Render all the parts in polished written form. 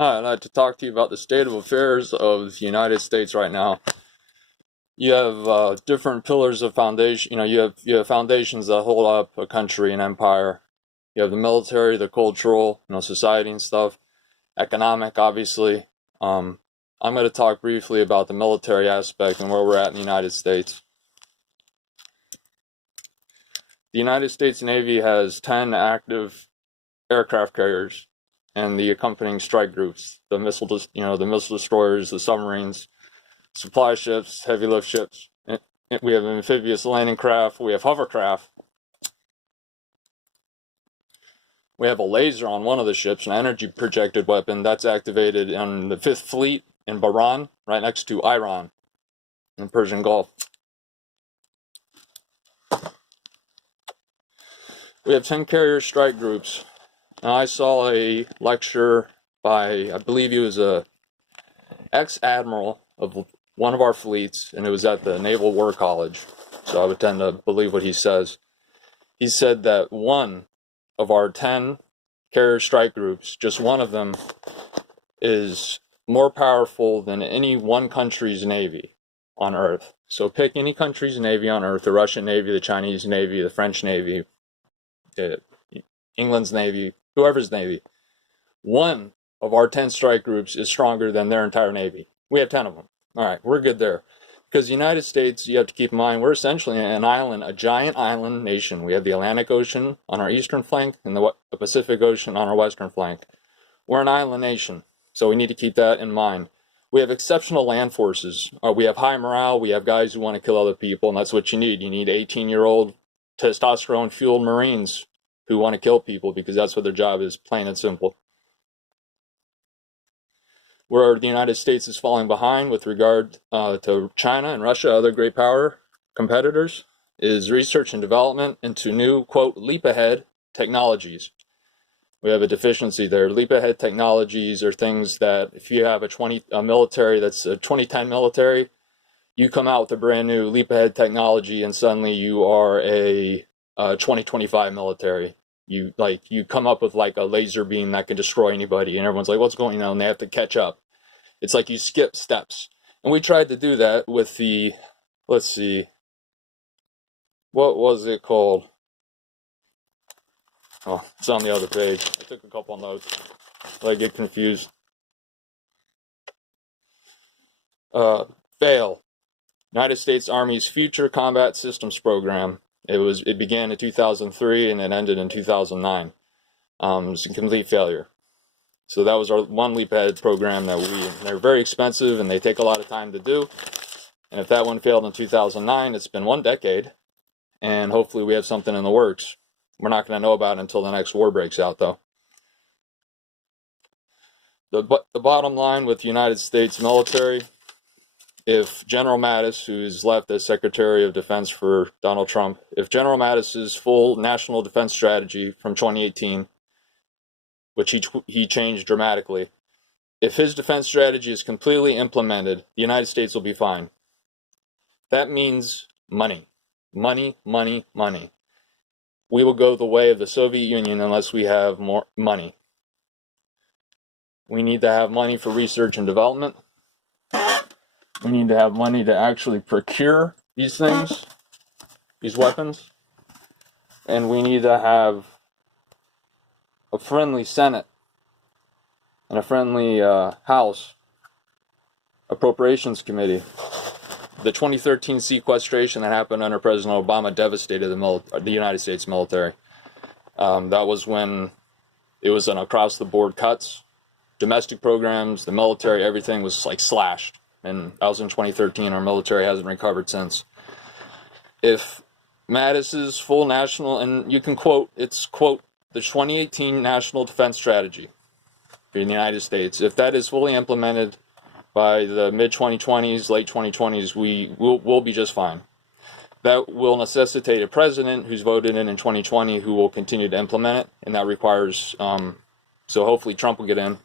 Hi, I'd like to talk to you about the state of affairs of the United States right now. You have different pillars of foundation. You have foundations that hold up a country, an empire. You have the military, the cultural, society and stuff. Economic, obviously. I'm going to talk briefly about the military aspect and where we're at in the United States. The United States Navy has 10 active aircraft carriers and the accompanying strike groups, the missile destroyers, the submarines, supply ships, heavy lift ships. We have amphibious landing craft. We have hovercraft. We have a laser on one of the ships, an energy projected weapon that's activated in the 5th Fleet in Bahrain, right next to Iran in the Persian Gulf. We have 10 carrier strike groups. Now, I saw a lecture by, I believe he was a ex-admiral of one of our fleets, and it was at the Naval War College, so I would tend to believe what he says. He said that one of our 10 carrier strike groups, just one of them, is more powerful than any one country's navy on Earth. So pick any country's navy on Earth, the Russian Navy, the Chinese Navy, the French Navy, England's Navy, whoever's Navy. One of our 10 strike groups is stronger than their entire Navy. We have 10 of them. All right, we're good there. Because the United States, you have to keep in mind, we're essentially an island, a giant island nation. We have the Atlantic Ocean on our eastern flank and the Pacific Ocean on our western flank. We're an island nation, so we need to keep that in mind. We have exceptional land forces. We have high morale. We have guys who want to kill other people, and that's what you need. You need 18-year-old testosterone-fueled Marines who want to kill people because that's what their job is, plain and simple. Where the United States is falling behind with regard to China and Russia, other great power competitors, is research and development into new, quote, leap ahead technologies. We have a deficiency there. Leap ahead technologies are things that if you have a military that's a 2010 military, you come out with a brand new leap ahead technology and suddenly you are a 2025 military. You come up with like a laser beam that can destroy anybody, and everyone's like, what's going on? And they have to catch up. It's like you skip steps. And we tried to do that with the, let's see, what was it called? Oh, it's on the other page. I took a couple notes, but I get confused. FAIL, United States Army's Future Combat Systems Program. It began in 2003 and it ended in 2009. It was a complete failure. So that was our one leap ahead program they're very expensive and they take a lot of time to do. And if that one failed in 2009, it's been 1 decade, and hopefully we have something in the works. We're not going to know about it until the next war breaks out, though. The bottom line with the United States military, if General Mattis, who's left as Secretary of Defense for Donald Trump, if General Mattis's full national defense strategy from 2018, which he changed dramatically, if his defense strategy is completely implemented, the United States will be fine. That means money. Money, money, money. We will go the way of the Soviet Union unless we have more money. We need to have money for research and development. We need to have money to actually procure these things, these weapons. And we need to have a friendly Senate and a friendly House Appropriations Committee. The 2013 sequestration that happened under President Obama devastated the United States military. That was when it was an across-the-board cuts. Domestic programs, the military, everything was like slashed. And that was in 2013. Our military hasn't recovered since. If Mattis's full national, and you can quote, it's quote, the 2018 National Defense Strategy in the United States, if that is fully implemented by the mid-2020s, late 2020s, we'll be just fine. That will necessitate a president who's voted in 2020 who will continue to implement it, and that requires, so hopefully Trump will get in,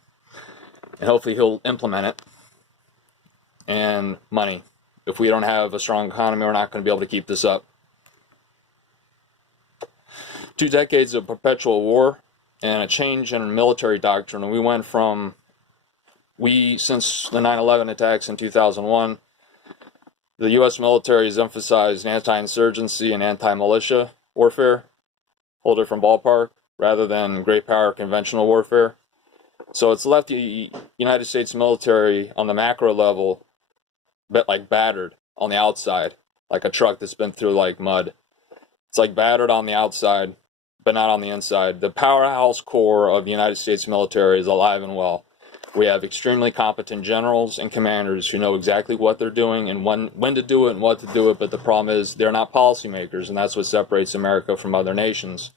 and hopefully he'll implement it, and money. If we don't have a strong economy, we're not going to be able to keep this up. 2 decades of perpetual war and a change in military doctrine. We went from Since the 9/11 attacks in 2001, the U.S. military has emphasized anti-insurgency and anti-militia warfare, whole different ballpark, rather than great power conventional warfare. So it's left the United States military on the macro level, but like battered on the outside, like a truck that's been through like mud. It's like battered on the outside, but not on the inside. The powerhouse core of the United States military is alive and well. We have extremely competent generals and commanders who know exactly what they're doing and when to do it and what to do it, but the problem is they're not policymakers, and that's what separates America from other nations.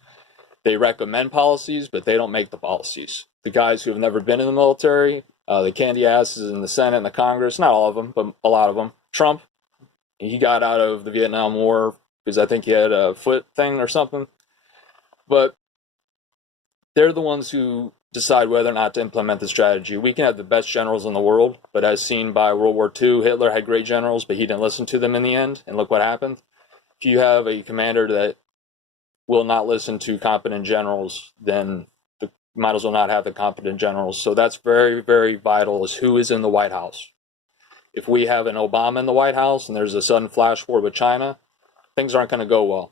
They recommend policies, but they don't make the policies. The guys who have never been in the military, the candy asses in the Senate and the Congress, not all of them, but a lot of them. Trump, he got out of the Vietnam War because I think he had a foot thing or something. But they're the ones who decide whether or not to implement the strategy. We can have the best generals in the world, but as seen by World War II, Hitler had great generals, but he didn't listen to them in the end, and look what happened. If you have a commander that will not listen to competent generals, then you might as well not have the competent generals. So that's very, very vital, is who is in the White House. If we have an Obama in the White House and there's a sudden flash war with China, things aren't going to go well.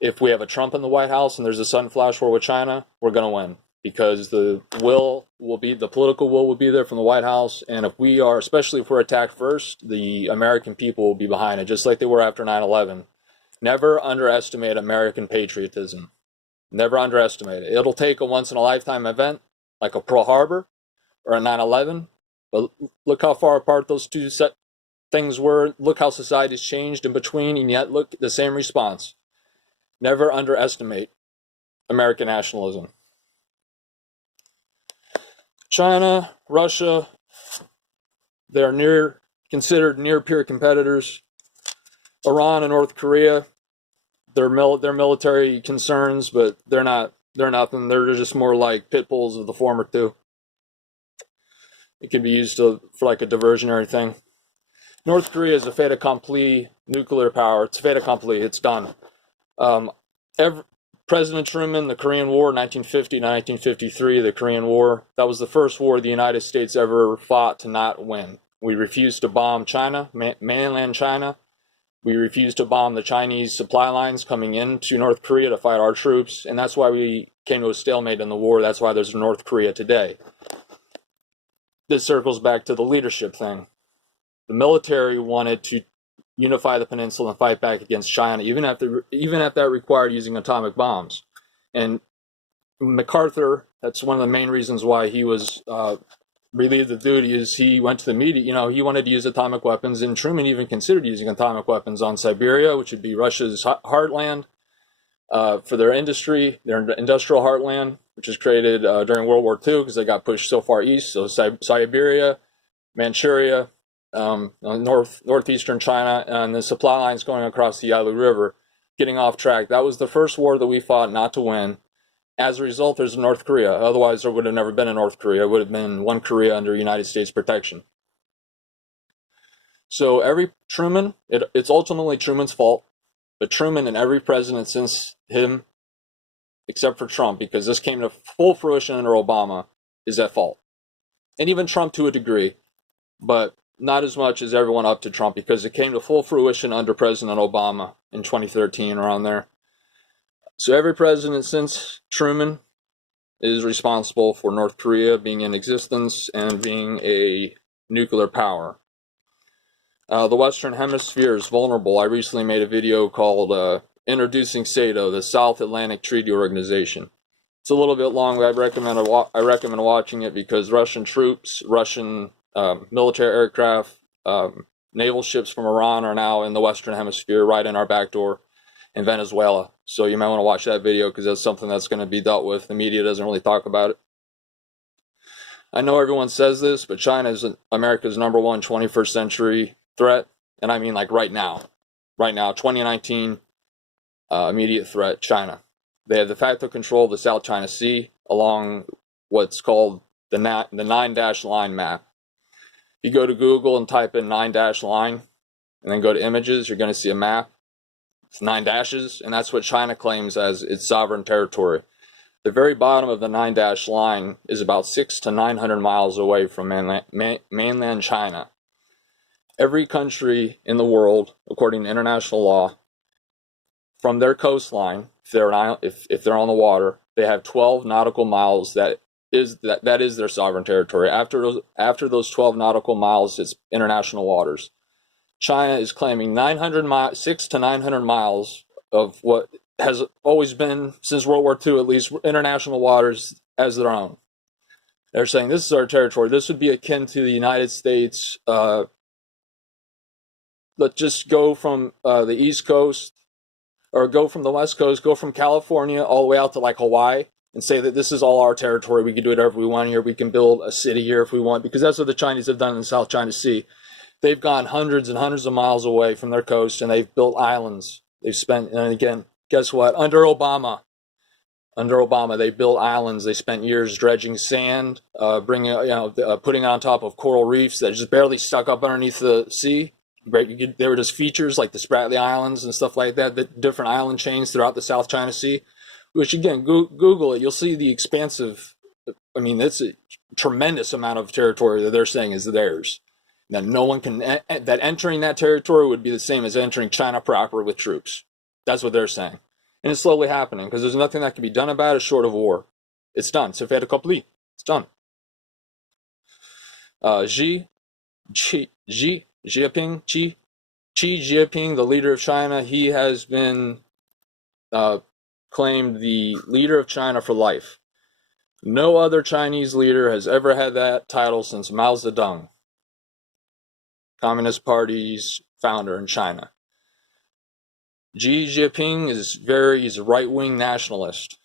If we have a Trump in the White House and there's a sudden flash war with China, we're going to win, because the political will will be there from the White House. And especially if we're attacked first, the American people will be behind it, just like they were after 9/11. Never underestimate American patriotism. Never underestimate it. It'll take a once-in-a-lifetime event, like a Pearl Harbor or a 9/11, but look how far apart those two things were. Look how society's changed in between, and yet look, the same response. Never underestimate American nationalism. China, Russia, they're considered near peer competitors. Iran and North Korea, they're military concerns, but they're nothing. They're just more like pit bulls of the former two. It can be used for like a diversionary thing. North Korea is a fait accompli nuclear power. It's fait accompli. It's done. President Truman, the Korean War, 1950 to 1953, the Korean War, that was the first war the United States ever fought to not win. We refused to bomb China, mainland China. We refused to bomb the Chinese supply lines coming into North Korea to fight our troops, and that's why we came to a stalemate in the war. That's why there's North Korea today. This circles back to the leadership thing. The military wanted to unify the peninsula and fight back against China, even if that required using atomic bombs. And MacArthur, that's one of the main reasons why he was relieved of duty, is he went to the media, he wanted to use atomic weapons, and Truman even considered using atomic weapons on Siberia, which would be Russia's heartland for their industry, their industrial heartland, which was created during World War II because they got pushed so far east. So Siberia, Manchuria, northeastern China, and the supply lines going across the Yalu River, getting off track. That was the first war that we fought not to win. As a result, there's North Korea. Otherwise, there would have never been a North Korea. It would have been one Korea under United States protection. So Truman, it's ultimately Truman's fault, but Truman and every president since him, except for Trump, because this came to full fruition under Obama, is at fault. And even Trump to a degree, but not as much as everyone up to Trump, because it came to full fruition under President Obama in 2013, around there. So every president since Truman is responsible for North Korea being in existence and being a nuclear power. The Western Hemisphere is vulnerable. I recently made a video called Introducing SATO, the South Atlantic Treaty Organization. It's a little bit long, but I recommend watching it, because Russian troops, Russian military aircraft, naval ships from Iran are now in the Western Hemisphere, right in our back door in Venezuela. So you might want to watch that video, because that's something that's going to be dealt with. The media doesn't really talk about it. I know everyone says this, but China is America's #1 21st century threat. And I mean like right now, 2019, immediate threat, China. They have de facto control of the South China Sea along what's called the 9-line map. If you go to Google and type in 9-line and then go to images, you're going to see a map. It's 9 dashes, and that's what China claims as its sovereign territory. The very bottom of the 9-dash line is about 600 to 900 miles away from mainland China. Every country in the world, according to international law, from their coastline, if they're on the water, they have 12 nautical miles that is their sovereign territory. After those 12 nautical miles, it's international waters. China is claiming 600 to 900 miles of what has always been, since World War II at least, international waters as their own. They're saying this is our territory. This would be akin to the United States. Let's just go from the East Coast, or go from the West Coast, go from California all the way out to like Hawaii, and say that this is all our territory. We can do whatever we want here. We can build a city here if we want, because that's what the Chinese have done in the South China Sea. They've gone hundreds and hundreds of miles away from their coast, and they've built islands. They've spent, and again, guess what? Under Obama, they built islands. They spent years dredging sand, putting it on top of coral reefs that just barely stuck up underneath the sea. There were just features like the Spratly Islands and stuff like that, the different island chains throughout the South China Sea, which again, Google it, you'll see the expansive, it's a tremendous amount of territory that they're saying is theirs. That no one can, that entering that territory would be the same as entering China proper with troops. That's what they're saying. And it's slowly happening because there's nothing that can be done about it short of war. It's done. C'est fait accompli. It's done. Xi Jinping, the leader of China, he has been claimed the leader of China for life. No other Chinese leader has ever had that title since Mao Zedong, Communist Party's founder in China. Xi Jinping he's a right-wing nationalist.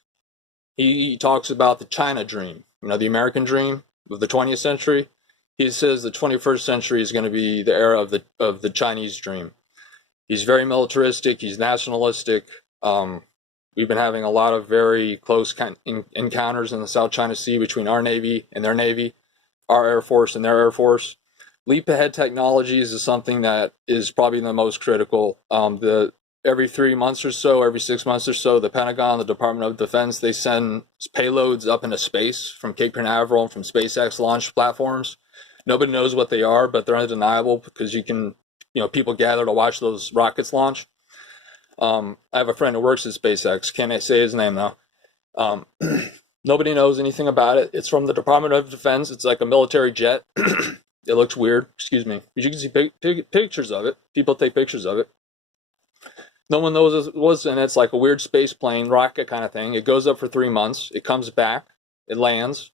He talks about the China dream, the American dream of the 20th century. He says the 21st century is going to be the era of the Chinese dream. He's very militaristic. He's nationalistic. We've been having a lot of very close encounters in the South China Sea between our Navy and their Navy, our Air Force and their Air Force. Leap ahead technologies is something that is probably the most critical. Every 3 months or so, every 6 months or so, the Pentagon, the Department of Defense, they send payloads up into space from Cape Canaveral and from SpaceX launch platforms. Nobody knows what they are, but they're undeniable because people gather to watch those rockets launch. I have a friend who works at SpaceX. Can't I say his name though? Nobody knows anything about it. It's from the Department of Defense. It's like a military jet. It looks weird. Excuse me. But you can see pictures of it. People take pictures of it. No one knows what's in it. It's like a weird space plane, rocket kind of thing. It goes up for 3 months. It comes back. It lands.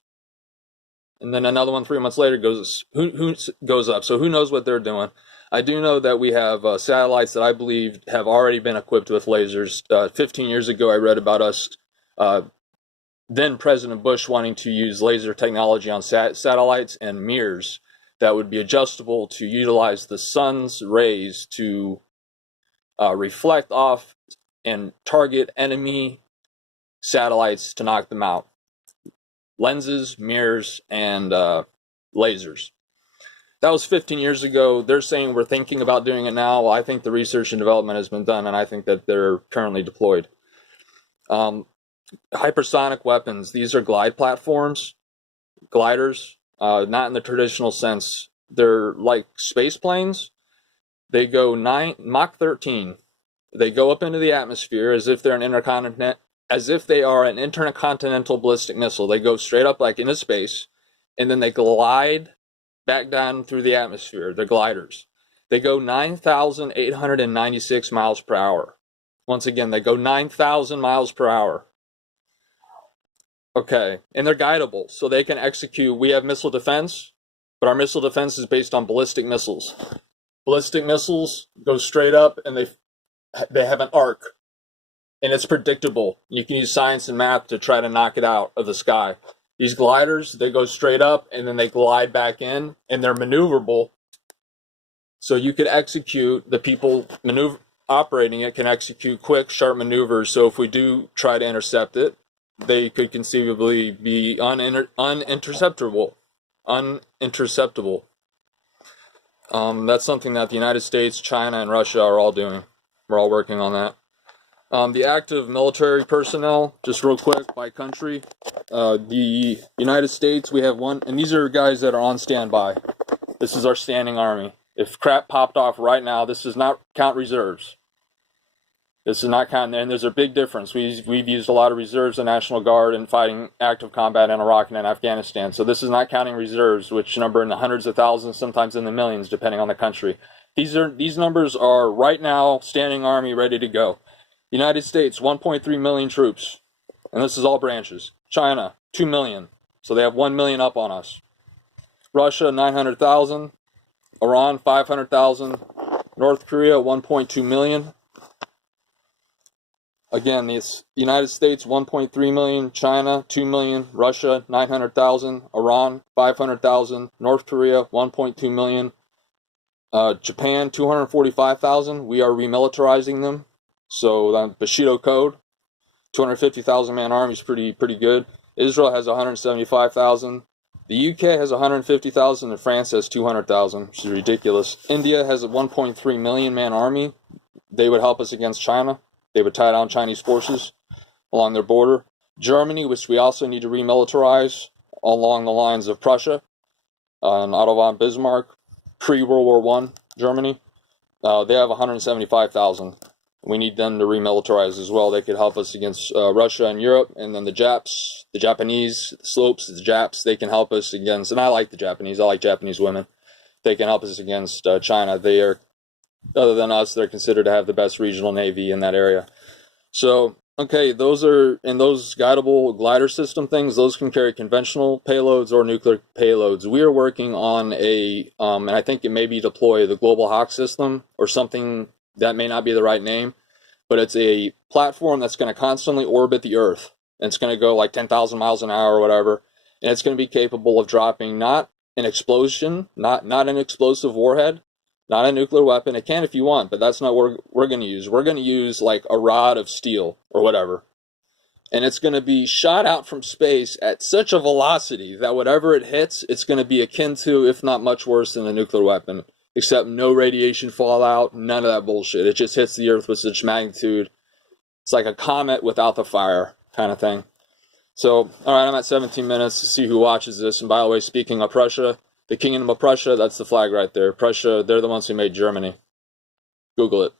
And then another one 3 months later goes up. So who knows what they're doing? I do know that we have satellites that I believe have already been equipped with lasers. 15 years ago, I read about us, then President Bush, wanting to use laser technology on satellites and mirrors that would be adjustable to utilize the sun's rays to reflect off and target enemy satellites to knock them out. Lenses, mirrors, and lasers. That was 15 years ago. They're saying we're thinking about doing it now. Well, I think the research and development has been done, and I think that they're currently deployed. Hypersonic weapons. These are glide platforms, gliders, not in the traditional sense. They're like space planes. They go Mach 13. They go up into the atmosphere as if they're they are an intercontinental ballistic missile. They go straight up like into space, and then they glide back down through the atmosphere. They're gliders. They go 9,896 miles per hour. Once again, they go 9,000 miles per hour. Okay, and they're guidable, so they can execute. We have missile defense, but our missile defense is based on ballistic missiles. Ballistic missiles go straight up, and they have an arc, and it's predictable. You can use science and math to try to knock it out of the sky. These gliders, they go straight up, and then they glide back in, and they're maneuverable. So you could execute, the people operating it can execute quick, sharp maneuvers. So if we do try to intercept it, they could conceivably be uninterceptable. That's something that the United States, China, and Russia are all doing. We're all working on that. The active military personnel, just real quick, by country. The United States, we have one, and these are guys that are on standby. This is our standing army. If crap popped off right now, this does not count reserves. This is not counting, and there's a big difference. We've used a lot of reserves and National Guard in fighting active combat in Iraq and in Afghanistan. So this is not counting reserves, which number in the hundreds of thousands, sometimes in the millions, depending on the country. These numbers are right now standing army ready to go. United States, 1.3 million troops, and this is all branches. China, 2 million, so they have 1 million up on us. Russia, 900,000. Iran, 500,000. North Korea, 1.2 million. Again, the United States, 1.3 million. China, 2 million. Russia, 900,000. Iran, 500,000. North Korea, 1.2 million. Japan, 245,000. We are remilitarizing them. So the Bushido Code, 250,000 man army is pretty good. Israel has 175,000. The UK has 150,000 and France has 200,000, which is ridiculous. India has a 1.3 million man army. They would help us against China. They would tie down Chinese forces along their border. Germany, which we also need to remilitarize along the lines of Prussia and Otto von Bismarck, pre-World War I Germany, they have 175,000. We need them to remilitarize as well. They could help us against Russia and Europe. And then the Japs, the Japanese, the Slopes, the Japs, they can help us against, and I like the Japanese, I like Japanese women. They can help us against China. They are, other than us, they're considered to have the best regional navy in that area. So, okay, those are, and those guidable glider system things, those can carry conventional payloads or nuclear payloads. We are working on a, and I think it may be deploy the Global Hawk system or something. That may not be the right name, but it's a platform that's going to constantly orbit the Earth. And it's going to go like 10,000 miles an hour or whatever. And it's going to be capable of dropping not an explosion, not an explosive warhead, not a nuclear weapon. It can if you want, but that's not what we're going to use. We're going to use like a rod of steel or whatever. And it's going to be shot out from space at such a velocity that whatever it hits, it's going to be akin to, if not much worse than a nuclear weapon. Except no radiation fallout, none of that bullshit. It just hits the Earth with such magnitude. It's like a comet without the fire kind of thing. So, all right, I'm at 17 minutes to see who watches this. And by the way, speaking of Prussia, the Kingdom of Prussia, that's the flag right there. Prussia, they're the ones who made Germany. Google it.